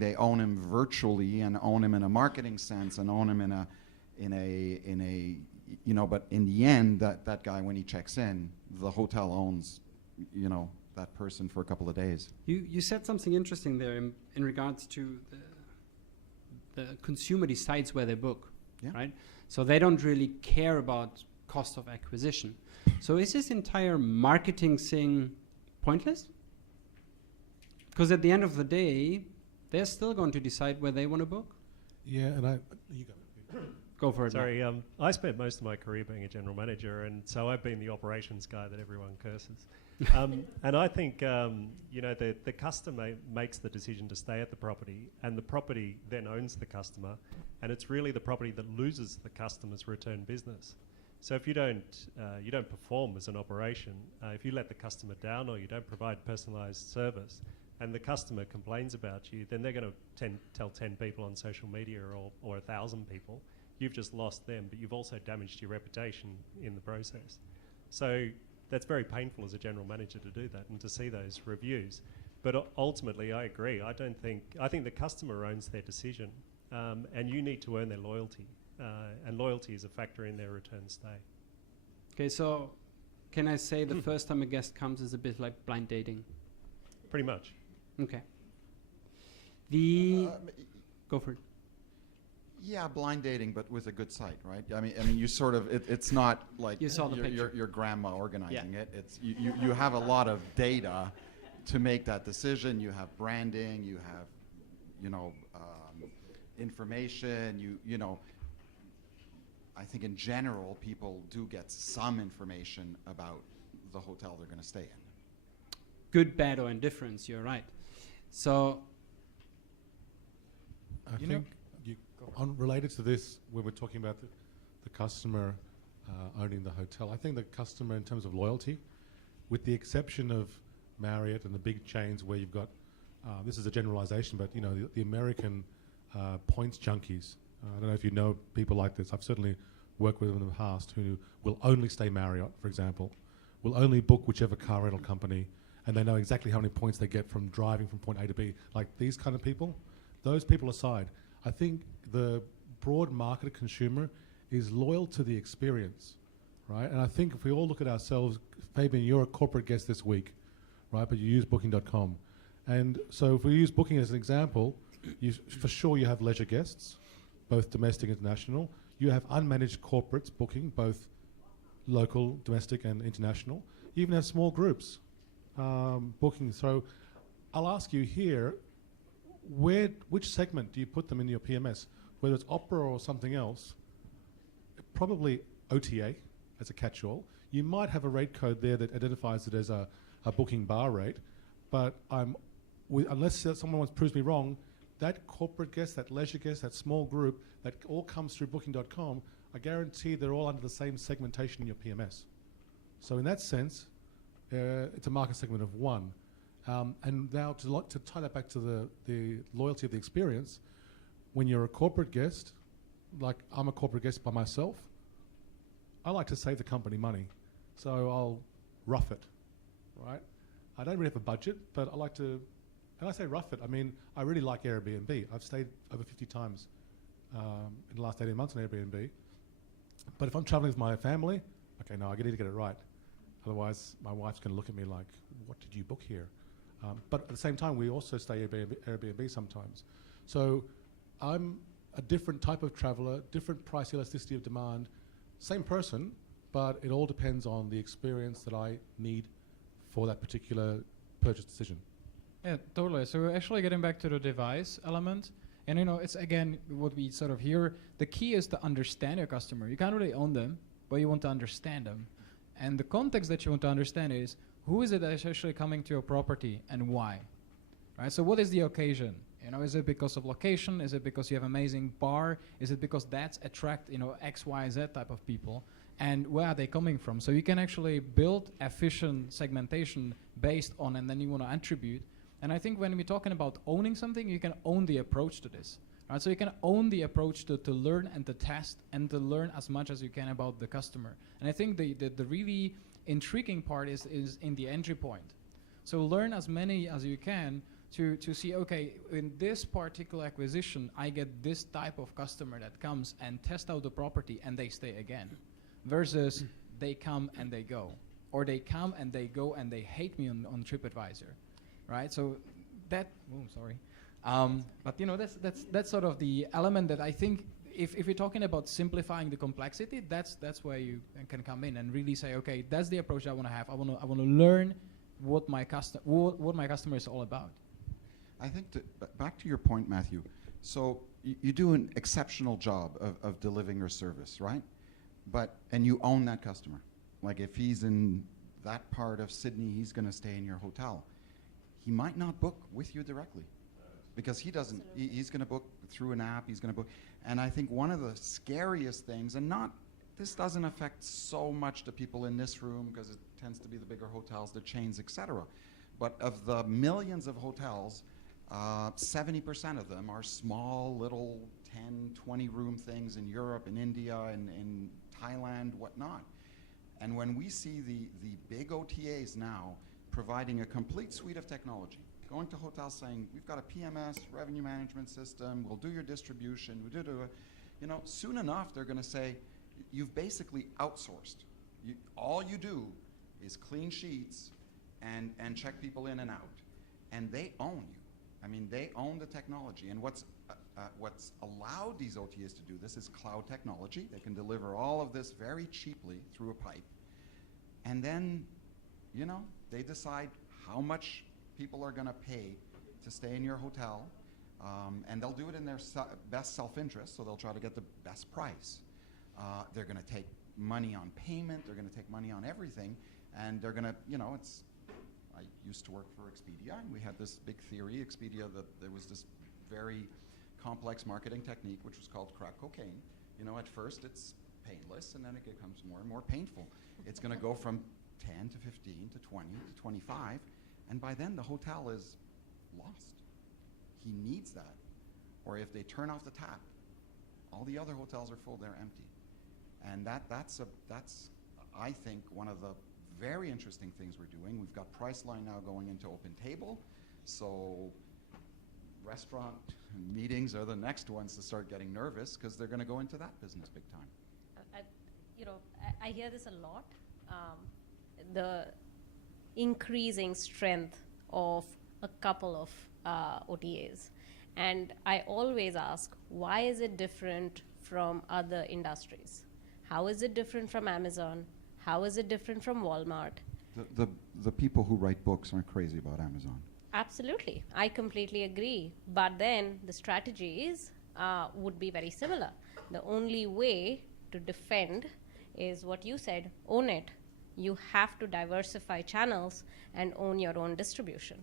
They own him virtually and own him in a marketing sense and own him but in the end, that guy, when he checks in, the hotel owns, that person for a couple of days. You said something interesting there in regards to the consumer decides where they book, right? So they don't really care about cost of acquisition. So is this entire marketing thing pointless? Because at the end of the day, they're still going to decide where they want to book. Yeah, and you go. Go for it. Sorry, I spent most of my career being a general manager, and so I've been the operations guy that everyone curses. And I think the customer makes the decision to stay at the property, and the property then owns the customer, and it's really the property that loses the customer's return business. So if you don't perform as an operation, if you let the customer down or you don't provide personalised service, and the customer complains about you, then they're going to tell 10 people on social media or 1,000 people. You've just lost them, but you've also damaged your reputation in the process. So that's very painful as a general manager to do that and to see those reviews. But ultimately, I agree. I think the customer owns their decision, and you need to earn their loyalty. And loyalty is a factor in their return stay. Okay, so can I say the first time a guest comes is a bit like blind dating? Pretty much. Okay. Go for it. Yeah, blind dating, but with a good site, right? I mean, you sort of it's not like you saw the picture. Your grandma organizing it. It's you have a lot of data to make that decision. You have branding. You have information. I think in general people do get some information about the hotel they're going to stay in. Good, bad, or indifference. You're right. So I think related to this, when we're talking about the customer owning the hotel, I think the customer, in terms of loyalty, with the exception of Marriott and the big chains where you've got, this is a generalization, but the American points junkies. I don't know if you know people like this. I've certainly worked with them in the past who will only stay Marriott, for example, will only book whichever car rental company, and they know exactly how many points they get from driving from point A to B. Like these kind of people, those people aside, I think the broad market consumer is loyal to the experience, right? And I think if we all look at ourselves, Fabian, you're a corporate guest this week, right? But you use Booking.com. And so if we use Booking as an example, for sure you have leisure guests, both domestic and international. You have unmanaged corporates booking, both local, domestic, and international. You even have small groups booking. So I'll ask you here, which segment do you put them in your PMS? Whether it's opera or something else, probably OTA as a catch-all. You might have a rate code there that identifies it as a booking bar rate, but unless someone proves me wrong, that corporate guest, that leisure guest, that small group, that all comes through Booking.com, I guarantee they're all under the same segmentation in your PMS. So in that sense, it's a market segment of one. And now to tie that back to the loyalty of the experience, when you're a corporate guest, like I'm a corporate guest by myself, I like to save the company money. So I'll rough it, right? I don't really have a budget, but I like to, and I say rough it, I mean, I really like Airbnb. I've stayed over 50 times in the last 18 months on Airbnb. But if I'm traveling with my family, okay, no, I need to get it right. Otherwise, my wife's going to look at me like, what did you book here? But at the same time, we also stay Airbnb sometimes. So I'm a different type of traveler, different price elasticity of demand, same person, but it all depends on the experience that I need for that particular purchase decision. Yeah, totally. So we're actually getting back to the device element. And it's again what we sort of hear. The key is to understand your customer. You can't really own them, but you want to understand them. And the context that you want to understand is who is it that is actually coming to your property and why, right? So what is the occasion? Is it because of location? Is it because you have amazing bar? Is it because that's attract X, Y, Z type of people? And where are they coming from? So you can actually build efficient segmentation based on, and then you want to attribute. And I think when we're talking about owning something, you can own the approach to this. Right? So you can own the approach to learn and to test and to learn as much as you can about the customer. And I think the really intriguing part is in the entry point. So learn as many as you can to see, okay, in this particular acquisition, I get this type of customer that comes and test out the property and they stay again, versus they come and they go, or they come and they go and they hate me on TripAdvisor, right? So that, oh, sorry. But you know, that's sort of the element that I think, if you're talking about simplifying the complexity, that's where you can come in and really say, okay, that's the approach I want to have. I want to learn what my customer is all about. I think back to your point, Matthew. So you do an exceptional job of delivering your service, right? And you own that customer. Like if he's in that part of Sydney, he's going to stay in your hotel. He might not book with you directly because he doesn't. He's going to book through an app. He's going to book. And I think one of the scariest things, and this doesn't affect so much the people in this room because it tends to be the bigger hotels, the chains, etc. But of the millions of hotels, 70% of them are small, little 10, 20 room things in Europe, in India, in Thailand, whatnot. And when we see the big OTAs now providing a complete suite of technology, going to hotels saying, we've got a PMS, revenue management system, we'll do your distribution, soon enough they're going to say, you've basically outsourced. All you do is clean sheets and check people in and out. And they own you. I mean, they own the technology. And what's allowed these OTAs to do this is cloud technology. They can deliver all of this very cheaply through a pipe. And then, they decide how much people are going to pay to stay in your hotel. And they'll do it in their best self-interest, so they'll try to get the best price. They're going to take money on payment. They're going to take money on everything. And they're going to, I used to work for Expedia, and we had this big theory, Expedia, that there was this very complex marketing technique, which was called crack cocaine. At first it's painless, and then it becomes more and more painful. It's going to go from 10 to 15 to 20 to 25, and by then the hotel is lost. He needs that. Or if they turn off the tap, all the other hotels are full, they're empty. And that's I think, one of the very interesting things we're doing. We've got Priceline now going into Open Table, so restaurant meetings are the next ones to start getting nervous because they're going to go into that business big time. I hear this a lot. The increasing strength of a couple of OTAs. And I always ask, why is it different from other industries? How is it different from Amazon? How is it different from Walmart? The people who write books aren't crazy about Amazon. Absolutely. I completely agree. But then the strategies would be very similar. The only way to defend is what you said, own it. You have to diversify channels and own your own distribution.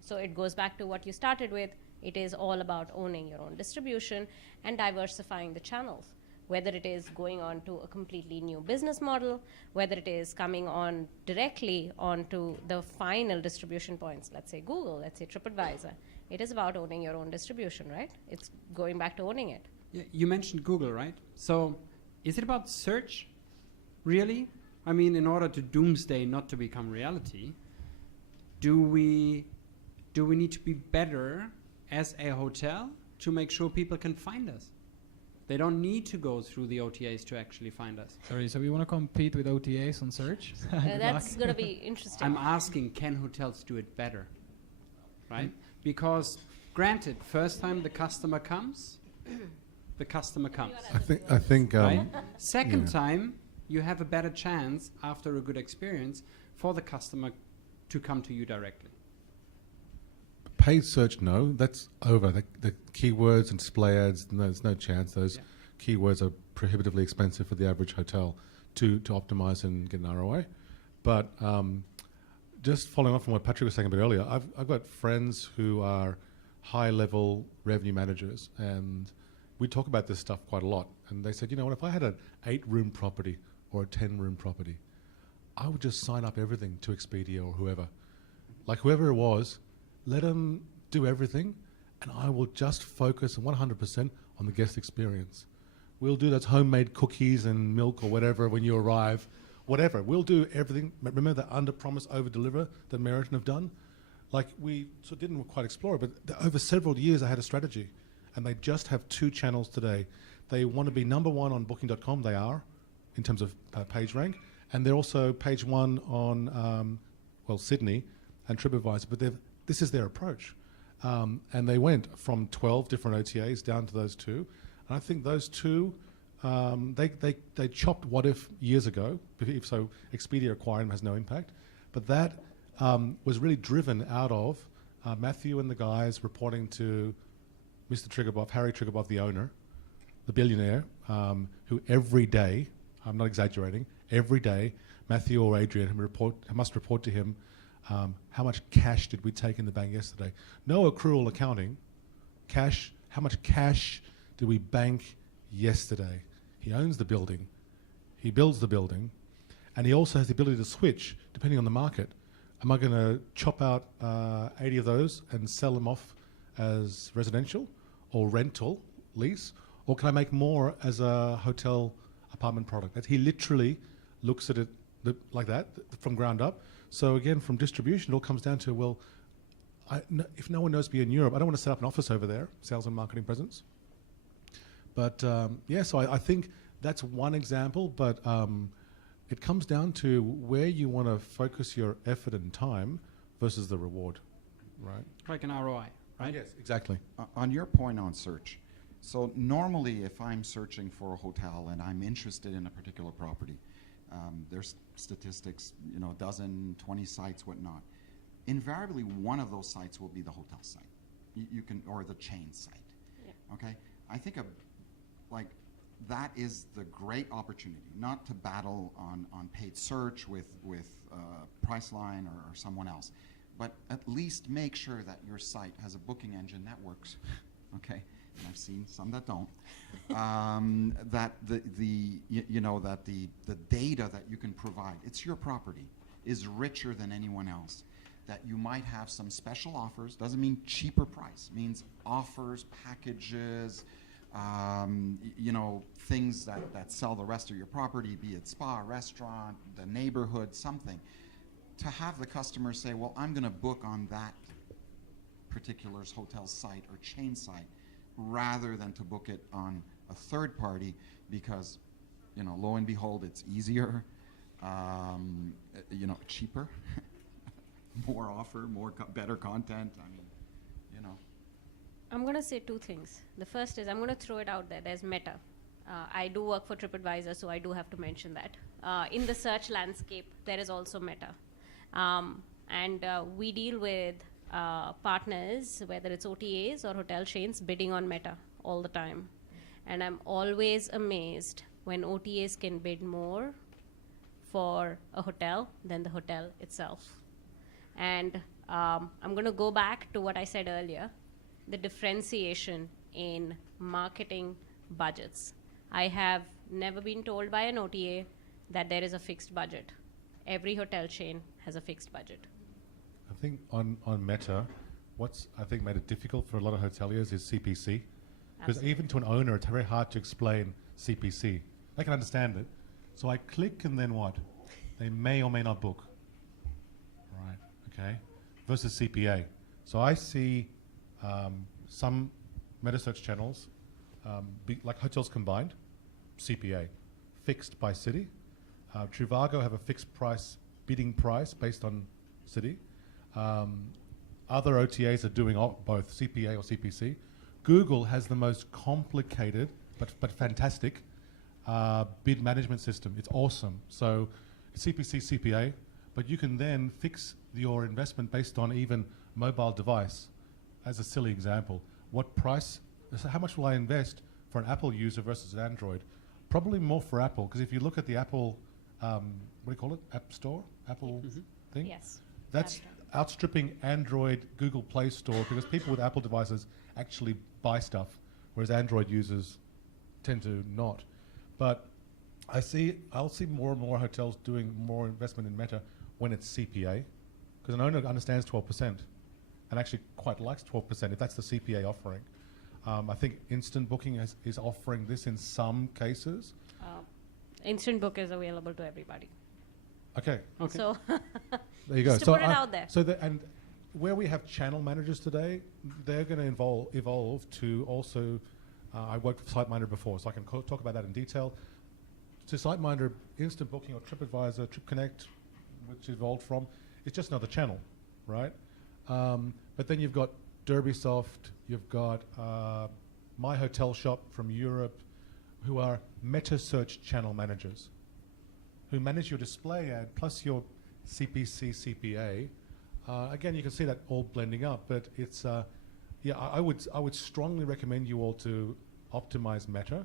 So it goes back to what you started with. It is all about owning your own distribution and diversifying the channels, whether it is going on to a completely new business model, whether it is coming on directly onto the final distribution points, let's say Google, let's say TripAdvisor. It is about owning your own distribution, right? It's going back to owning it. Yeah, you mentioned Google, right? So is it about search, really? I mean, in order to doomsday not to become reality, do we need to be better as a hotel to make sure people can find us? They don't need to go through the OTAs to actually find us. Sorry, so we want to compete with OTAs on search? That's going to be interesting. I'm asking, can hotels do it better? Right? Because, granted, first time the customer comes, the customer comes. I think right? Second time, you have a better chance after a good experience for the customer to come to you directly. Paid search, no, that's over. The keywords and display ads, no, there's no chance. Those keywords are prohibitively expensive for the average hotel to optimize and get an ROI. But just following up from what Patrick was saying a bit earlier, I've got friends who are high-level revenue managers, and we talk about this stuff quite a lot. And they said, you know what, if I had an 8-room property or a 10-room property, I would just sign up everything to Expedia or whoever. Like whoever it was, let them do everything, and I will just focus 100% on the guest experience. We'll do those homemade cookies and milk or whatever when you arrive, whatever. We'll do everything. Remember the under-promise, over-deliver that Meriton have done? like we sort of didn't quite explore it, but over several years I had a strategy, and they just have 2 channels today. They want to be number 1 on Booking.com. They are, in terms of page rank, and they're also page 1 on Sydney and TripAdvisor. But this is their approach, and they went from 12 different OTAs down to those 2, and I think those 2. They chopped What If years ago, if so Expedia acquiring them has no impact, but that was really driven out of Matthew and the guys reporting to Mr. Triguboff, Harry Triguboff, the owner, the billionaire, who every day, I'm not exaggerating, every day Matthew or Adrian must report to him how much cash did we take in the bank yesterday. No accrual accounting, cash, how much cash did we bank yesterday. He owns the building, he builds the building, and he also has the ability to switch depending on the market. Am I going to chop out 80 of those and sell them off as residential or rental lease, or can I make more as a hotel apartment product? He literally looks at it like that from ground up. So again, from distribution, it all comes down to, well, if no one knows me in Europe, I don't want to set up an office over there, sales and marketing presence. But so I think that's one example, but it comes down to where you want to focus your effort and time versus the reward, right? Like an ROI, right? Yes, exactly. On your point on search, so normally if I'm searching for a hotel and I'm interested in a particular property, there's statistics, 12, 20 sites, whatnot. Invariably, one of those sites will be the hotel site, or the chain site. Yeah. Okay, I think that is the great opportunity, not to battle on paid search with Priceline or someone else, but at least make sure that your site has a booking engine that works. Okay, and I've seen some that don't. That the data that you can provide, it's your property, is richer than anyone else. That you might have some special offers, doesn't mean cheaper price, means offers, packages, things that sell the rest of your property, be it spa, restaurant, the neighborhood, something. To have the customer say, well, I'm going to book on that particular hotel site or chain site, rather than to book it on a third party, because, lo and behold, it's easier, cheaper, more offer, better content. I'm going to say 2 things. The first is I'm going to throw it out there. There's Meta. I do work for TripAdvisor, so I do have to mention that. In the search landscape, there is also Meta. And we deal with partners, whether it's OTAs or hotel chains, bidding on Meta all the time. And I'm always amazed when OTAs can bid more for a hotel than the hotel itself. And I'm going to go back to what I said earlier. The differentiation in marketing budgets. I have never been told by an OTA that there is a fixed budget. Every hotel chain has a fixed budget. I think on Meta, what's I think made it difficult for a lot of hoteliers is CPC. Because even to an owner, it's very hard to explain CPC. They can understand it. So I click and then what? They may or may not book. Right, okay. Versus CPA. So I see some meta search channels, like Hotels Combined, CPA, fixed by city. Trivago have a fixed price, bidding price based on city. Other OTAs are doing both CPA or CPC. Google has the most complicated but fantastic bid management system. It's awesome. So CPC, CPA, but you can then fix your investment based on even mobile device. As a silly example, what price, so how much will I invest for an Apple user versus an Android? Probably more for Apple, because if you look at the Apple, what do you call it? App Store? Apple thing? Yes. That's outstripping Android, Google Play Store, because people with Apple devices actually buy stuff, whereas Android users tend to not. But I'll see more and more hotels doing more investment in Meta when it's CPA, because an owner understands 12%. And actually quite likes 12% if that's the CPA offering. I think Instant Booking is offering this in some cases. Instant Book is available to everybody. Okay. So there you go. just to put it out there. So and where we have channel managers today, they're going to evolve to also. I worked with SiteMinder before, so I can talk about that in detail. So SiteMinder, Instant Booking or TripAdvisor, TripConnect, which evolved from, it's just another channel, right? But then you've got Derbysoft, you've got My Hotel Shop from Europe, who are meta search channel managers, who manage your display ad plus your CPC, CPA. Again, you can see that all blending up, but it's, yeah, I would strongly recommend you all to optimize meta,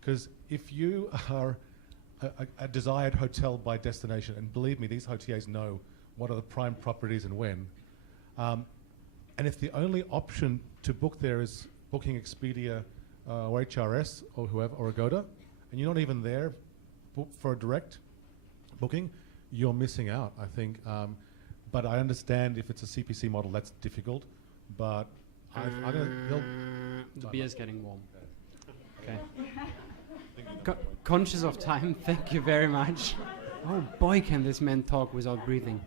because if you are a desired hotel by destination, and believe me, these OTAs know what are the prime properties and when, and if the only option to book there is Booking Expedia or HRS or whoever, or Agoda, and you're not even there for a direct booking, you're missing out, I think. But I understand if it's a CPC model, that's difficult, but the beer's getting warm. Okay. Conscious of time, thank you very much. Oh boy, can this man talk without breathing.